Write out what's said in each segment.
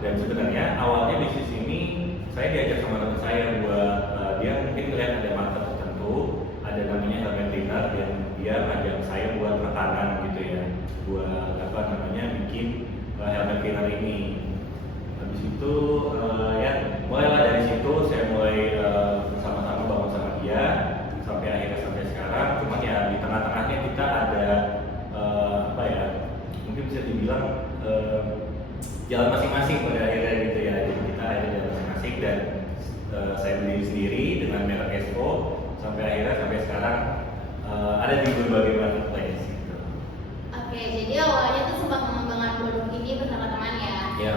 Dan sebenarnya awalnya bisnis ini saya diajak sama teman saya buat dia mungkin melihat ada market tertentu, ada namanya helmet cleaner, dan dia ngajak saya buat rekanan gitu ya, buat apa namanya bikin helmet cleaner ini. Habis itu ya mulailah dari situ saya mulai bersama-sama bangun sama dia sampai akhirnya sampai sekarang. Cuma ya di tengah-tengahnya kita ada apa ya, mungkin bisa dibilang jalan masing-masing pada akhirnya gitu ya. Jadi kita akhirnya jalan masing-masing, dan saya berdiri sendiri dengan merek Esco sampai akhirnya sampai sekarang ada di berbagai marketplace gitu. Oke, jadi awalnya tuh sempat mengembangkan produk ini bersama teman ya. Ya.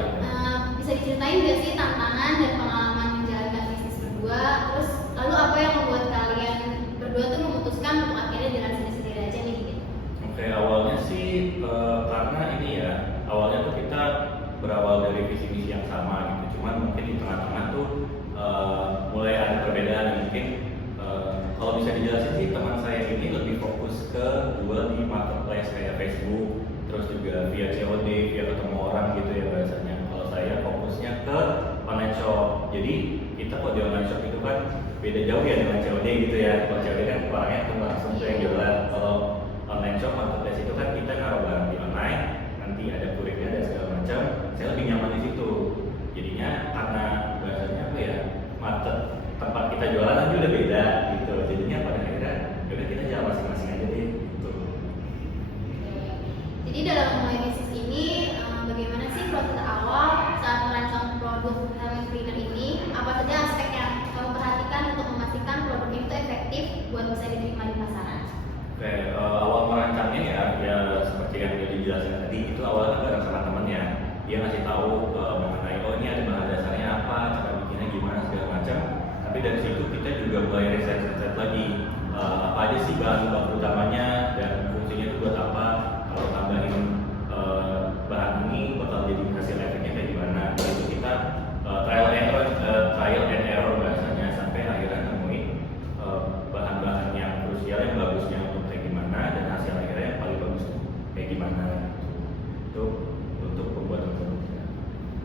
Bisa diceritain nggak sih tantangan dan pengalaman menjalankan bisnis berdua? Terus lalu apa yang membuat kalian berdua tuh memutuskan untuk akhirnya jalan sendiri-sendiri aja nih gitu? Oke, awalnya sih karena ini ya, awalnya tuh kita berawal dari visi misi yang sama gitu. Cuman mungkin di tengah-tengah tuh mulai ada perbedaan, dan mungkin kalau bisa dijelasin sih teman saya ini lebih fokus ke jual di marketplace kayak Facebook, terus juga via COD, via ketemu orang gitu ya biasanya. Kalau saya fokusnya ke online shop. Jadi kita kalau di online shop itu kan beda jauh ya dengan COD gitu ya. Kalau COD kan orangnya tuh langsung tuh yang jualan. Kalau online shop marketplace itu kan kita naruh barang di online, nanti ada kurirnya dan segala macam. Saya lebih nyaman di situ. Jadinya karena bahasanya apa ya, market tempat kita jualan aja udah beda gitu. Jadinya pada akhirnya yaudah kita jalan masing-masing aja deh gitu. Jadi dalam memulai bisnis ini, bagaimana sih proses awal saat merancang produk helmet cleaner ini? Apa saja aspek yang kamu perhatikan untuk memastikan produk itu efektif buat bisa diterima di pasaran? Oke, awal merancangnya ya seperti yang udah dijelasin tadi, itu awalnya bareng sama temennya. Dia ngasih tahu mengenai ini ada bahan dasarnya apa, cara bikinnya gimana segala macam. Tapi dari situ kita juga mulai riset lagi apa aja sih bahan baku utamanya dan fungsinya itu buat apa. Kalau tambahin bahan ini bakal jadi hasil efeknya kayak gimana. Itu kita trial and error bahasanya sampai akhirnya nemuin bahan-bahan yang krusial yang bagusnya untuk kayak gimana, dan hasil akhirnya yang paling bagus kayak gimana. Itu untuk pembuatan produknya.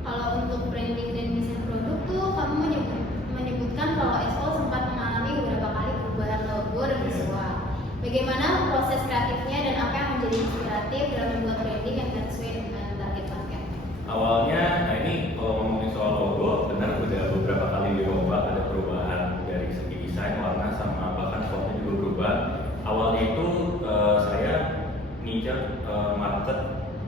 Kalau untuk branding dan desain produk tuh kamu menyebutkan kalau Esco sempat mengalami beberapa kali perubahan logo dan visual. Bagaimana proses kreatifnya dan apa yang menjadi inspiratif dalam membuat branding yang sesuai dengan target market? Awalnya, nah ini kalau ngomongin soal logo, benar udah beberapa kali dirombak, ada perubahan dari segi desain, warna, sama bahkan fontnya juga berubah. Awalnya itu saya ngincer market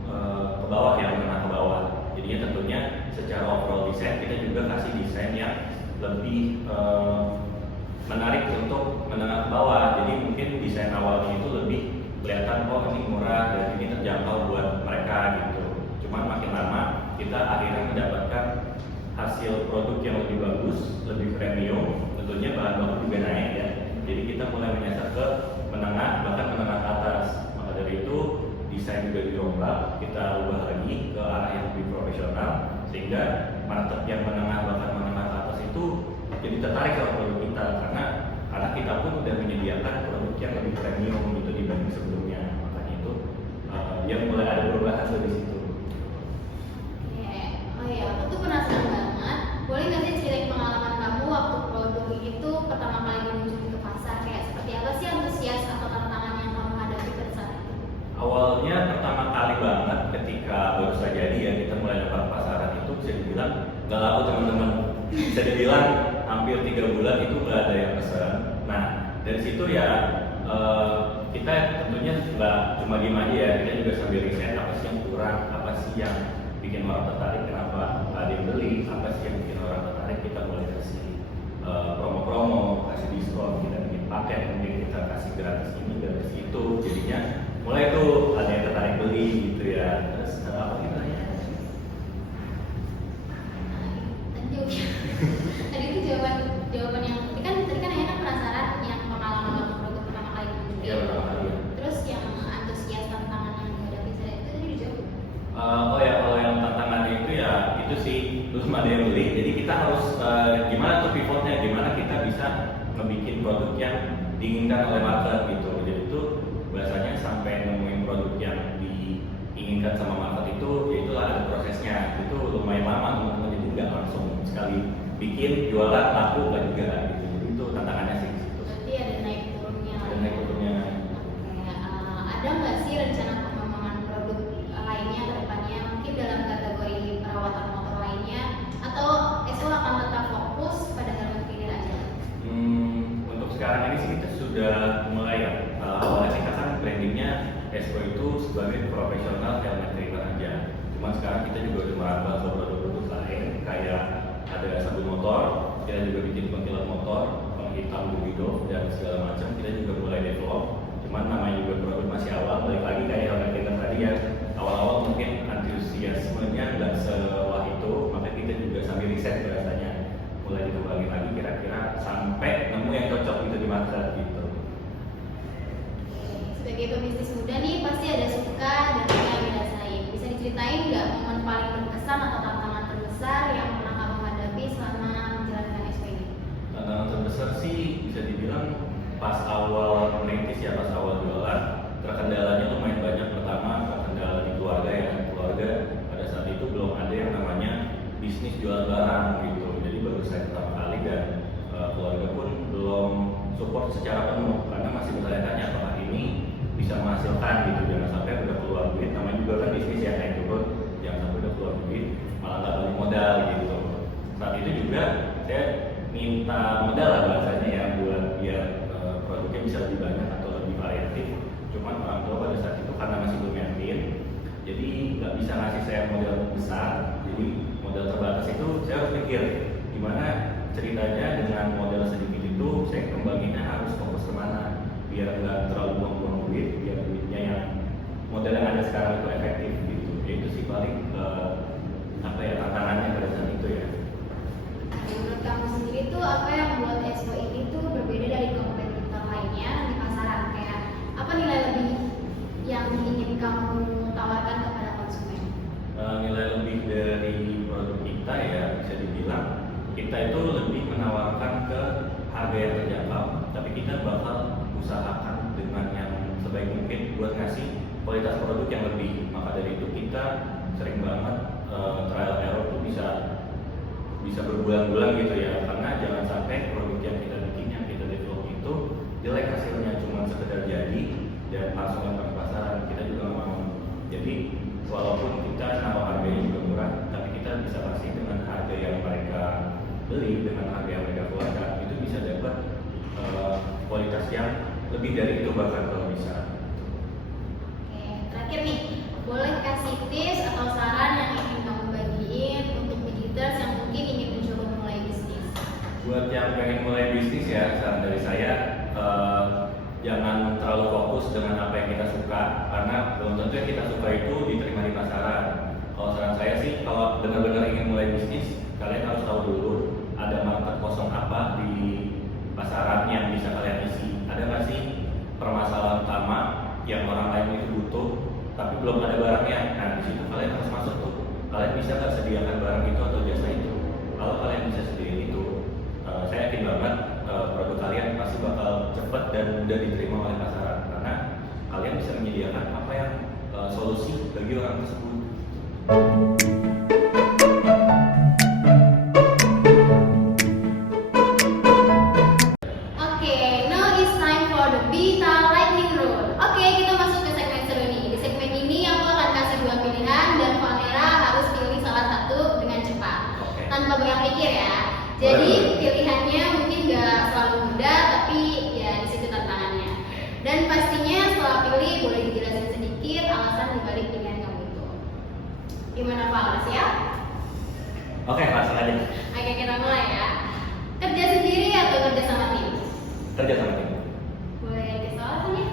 ke bawah ya, menengah ke bawah. Jadinya tentunya secara overall desain kita juga kasih desain yang lebih menarik untuk menengah ke bawah. Jadi mungkin desain awalnya itu lebih kelihatan ini murah dan ini terjangkau buat mereka gitu. Cuman makin lama kita akhirnya mendapatkan hasil produk yang lebih bagus, lebih premium, tentunya bahan baku juga naik ya. Jadi kita mulai menyasar ke menengah, bahkan menengah ke atas. Maka dari itu desain juga dirombak, kita ubah lagi ke arah yang lebih profesional, sehingga market yang menengah bahkan menengah ke atas itu jadi tertarik sama produk kita, karena kita pun udah menyediakan produk yang lebih premium gitu dibanding sebelumnya. Makanya itu yang mulai ada perubahan dari situ. Oh iya, aku tuh penasaran banget. Boleh nggak sih ceritain pengalaman kamu waktu produk ini tuh pertama kali diluncurkan ke pasar? Kayak seperti apa sih antusias atau tantangan yang kamu hadapi pada saat itu? Awalnya pertama kali banget ketika baru saja jadi ya kita mulai dapat pasaran itu bisa dibilang nggak laku teman-teman. Bisa dibilang hampir 3 bulan itu nggak ada yang pesan. Nah dari situ ya kita tentunya nggak cuma diem aja ya, kita juga sambil riset apa sih yang kurang, apa sih yang bikin orang tertarik, kenapa nggak ada yang beli, apa sih yang bikin orang tertarik. Kita mulai kasih promo-promo, kasih diskon, kita bikin paket, mungkin kita kasih gratis ini, gratis itu. Jadinya mulai tuh ada yang tertarik beli gitu ya. Terus apa gitu ya? Tadi itu jawaban yang tadi kan Ayah kan penasaran yang pengalaman waktu produk pertama kali diluncurkan. Iya pertama kali ya. Terus yang antusias tantangan yang dihadapi saya itu tadi dijawab. Oh ya, kalau yang tantangannya itu ya itu sih belum ada yang beli. Jadi kita harus gimana tuh pivotnya, gimana kita bisa ngebikin produk yang diinginkan oleh market gitu. Jadi itu bahasanya sampai nemuin produk yang diinginkan sama market itu, ya itulah ada prosesnya. Itu lumayan lama bikin jualan laku nggak juga gitu. Jadi itu tantangannya sih di situ. Berarti ada naik turunnya. Ada naik turunnya. Oke, ada nggak sih rencana pengembangan produk lainnya ke depannya? Mungkin dalam kategori perawatan motor lainnya, atau SO akan tetap fokus pada helmet cleaner aja? Untuk sekarang ini sih kita sudah mulai ya. Awalnya kita kan brandingnya Esco itu sebagai profesional helmet cleaner aja. Cuman sekarang kita juga udah merambah ke produk-produk lain kayak ada sabun motor, kita juga bikin pengkilat motor, penghitam gumido dan segala macam. Kita juga mulai develop. Cuman namanya juga produk masih awal, balik lagi kayak helmet cleaner tadi ya. Awal-awal mungkin antusiasmenya nggak sewah itu, maka kita juga sambil riset biasanya mulai dikembangin lagi kira-kira sampai nemu yang cocok gitu di market gitu. Sebagai pebisnis muda nih pasti ada suka dan duka yang dirasain. Bisa diceritain nggak momen paling berkesan atau tantangan terbesar yang pernah kamu hadapi selama menjalankan SO ini? Tantangan terbesar sih bisa dibilang pas awal merintis ya, pas awal jualan. Terkendalanya lumayan banyak. Pertama terkendala di keluarga ya. Keluarga pada saat itu belum ada yang namanya bisnis jual barang gitu. Jadi baru saya pertama kali dan keluarga pun belum support secara penuh karena masih bertanya-tanya apakah ini bisa menghasilkan gitu. Jangan sampai udah keluar duit, namanya juga kan bisnis ya kayak gitu. Jangan sampai udah keluar duit malah nggak balik modal gitu. Saat itu juga saya minta modal lah bahasanya ya buat biar produknya bisa lebih banyak atau lebih variatif. Cuman orang tua pada saat itu karena masih belum yakin, jadi nggak bisa ngasih saya modal besar. Jadi modal terbatas itu saya harus pikir gimana ceritanya dengan modal sedikit itu saya kembanginnya harus fokus kemana biar nggak terlalu buang-buang duit, biar duitnya yang modal yang ada sekarang itu efektif gitu. Ya, itu sih paling apa ya tantangannya pada saat itu ya. Menurut kamu sendiri tuh apa yang membuat SO ini tuh berbeda dari kompetitor lainnya di pasaran? Kayak apa nilai lebih yang ingin kamu tawarkan kepada konsumen? Nilai lebih dari produk kita ya bisa dibilang kita itu lebih menawarkan ke harga yang terjangkau, tapi kita bakal usahakan dengan yang sebaik mungkin buat ngasih kualitas produk yang lebih. Maka dari itu kita sering banget trial error tuh bisa berbulan-bulan gitu ya, karena jangan sampai produk yang kita bikin, yang kita develop itu jelek hasilnya, cuma sekedar jadi dan langsung ke pasaran. Kita juga nggak mau. Jadi walaupun kita naruh harganya juga murah, tapi kita bisa kasih dengan harga yang mereka beli, dengan harga yang mereka keluarkan, itu bisa dapat kualitas yang lebih dari itu bahkan kalau bisa. Oke, terakhir nih, boleh kasih tips atau saran yang ingin kamu bagiin untuk digiters yang mungkin ingin mencoba mulai bisnis? Buat yang pengen mulai bisnis ya, saran dari saya jangan terlalu fokus dengan apa yang kita suka, karena belum tentu yang kita suka itu diterima di pasaran. Kalau saran saya sih, kalau benar-benar ingin mulai bisnis, kalian harus tahu dulu ada market kosong apa di pasaran yang bisa kalian isi. Ada nggak sih permasalahan utama yang orang lain itu butuh, tapi belum ada barangnya? Nah di situ kalian harus masuk tuh. Kalian bisa nggak sediakan barang itu atau jasa itu? Kalau kalian bisa sediain itu, saya yakin banget produk kalian pasti bakal cepat dan mudah diterima oleh pasaran karena kalian bisa menyediakan apa yang solusi bagi orang tersebut. Oke, now it's time for the Bita Lightning Round. Oke, kita masuk ke segmen seru nih. Di segmen ini aku akan kasih dua pilihan dan Vanera harus pilih salah satu dengan cepat, tanpa banyak pikir ya. Jadi pilihannya mungkin nggak selalu mudah, tapi ya di situ tantangannya. Dan pastinya setelah pilih boleh dijelasin sedikit alasan dibalik pilihan kamu itu. Gimana Pak? Udah siap? Oke, langsung aja. Oke, kita mulai ya. Kerja sendiri atau kerja sama tim? Kerja sama tim. Boleh kasih alasannya?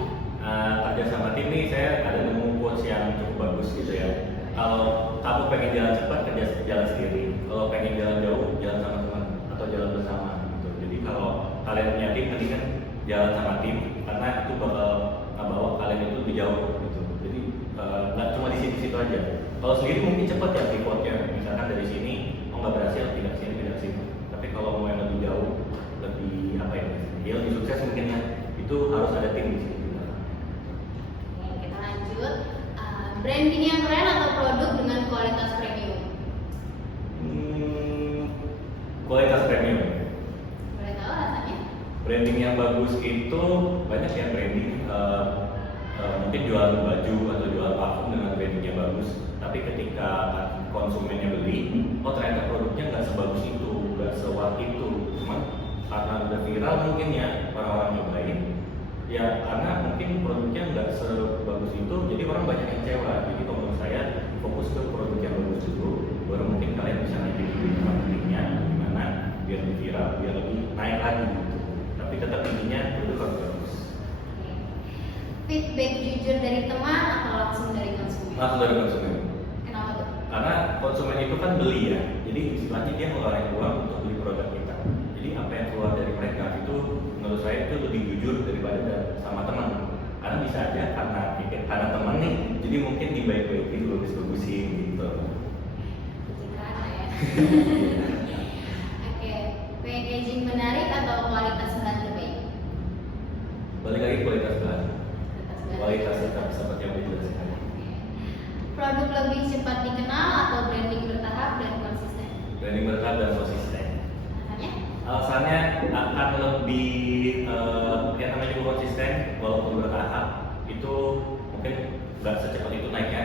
Kerja sama tim nih saya ada nemu quotes yang cukup bagus gitu ya. Kalau kamu pengen jalan cepat, kerja jalan sendiri. Kalau pengen jalan jauh, jalan sama teman atau jalan bersama gitu. Jadi kalau kalian punya tim, nanti kan jalan sama tim karena itu bakal ngebawa kalian itu lebih jauh gitu. Jadi nggak cuma di situ aja. Kalau sendiri mungkin cepat ya pivotnya, misalkan dari sini nggak berhasil, pindah sini, pindah sini. Tapi kalau mau yang lebih jauh, lebih apa ya, lebih sukses mungkin ya, itu harus ada tim di situ. Oke, kita lanjut. Branding yang keren atau produk dengan kualitas premium? Kualitas bagus itu banyak yang branding, mungkin jual baju atau jual parfum dengan brandingnya bagus, tapi ketika konsumennya beli, oh ternyata produknya nggak sebagus itu, nggak sewat itu, cuman karena udah viral mungkin ya orang-orang nyobain, ya karena mungkin produknya nggak sebagus itu, jadi orang banyak yang kecewa. Jadi kalau menurut saya fokus ke produk yang bagus dulu, baru mungkin kalian bisa naikin marketingnya gimana biar lebih viral, biar lebih naik lagi gitu. Tapi tetap intinya produk harus bagus. Feedback jujur dari teman atau langsung dari konsumen? Langsung dari konsumen. Kenapa tuh? Karena konsumen itu kan beli ya, jadi istilahnya dia ngeluarin uang untuk beli produk kita. Jadi apa yang keluar dari mereka itu menurut saya itu lebih jujur daripada sama teman. Karena bisa aja karena teman nih, jadi mungkin dibaik-baikin, bagus-bagusin gitu. Pencitraan ya. Oke, packaging menarik atau kualitas bahan terbaik? Balik lagi kualitas bahan. Kualitas bahan. tetap seperti yang dijelaskan. Produk lebih cepat dikenal atau branding bertahap dan konsisten? Branding bertahap dan konsisten. Alasannya? Alasannya akan lebih yang namanya juga konsisten walaupun bertahap itu mungkin nggak secepat itu naiknya,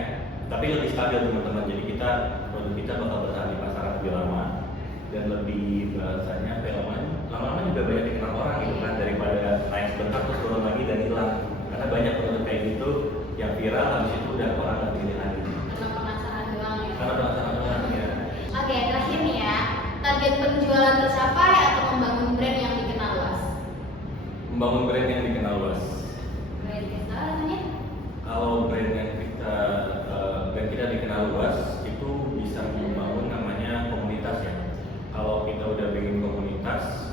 tapi lebih stabil teman-teman. Jadi produk kita bakal bertahan di pasaran lebih lama dan lebih bahasanya lama-lama juga banyak dikenal orang gitu kan, daripada naik sebentar terus turun lagi dan hilang. Karena banyak produk kayak gitu yang viral habis itu udah orang nggak pilih lagi. Karena penasaran doang ya. Karena penasaran doang ya. Oke, terakhir nih ya. Target penjualan tercapai atau membangun brand yang dikenal luas? Membangun brand yang dikenal luas. Brand kita alasannya? Kalau brand kita dikenal luas itu bisa membangun namanya komunitas ya. Kalau kita udah bikin komunitas,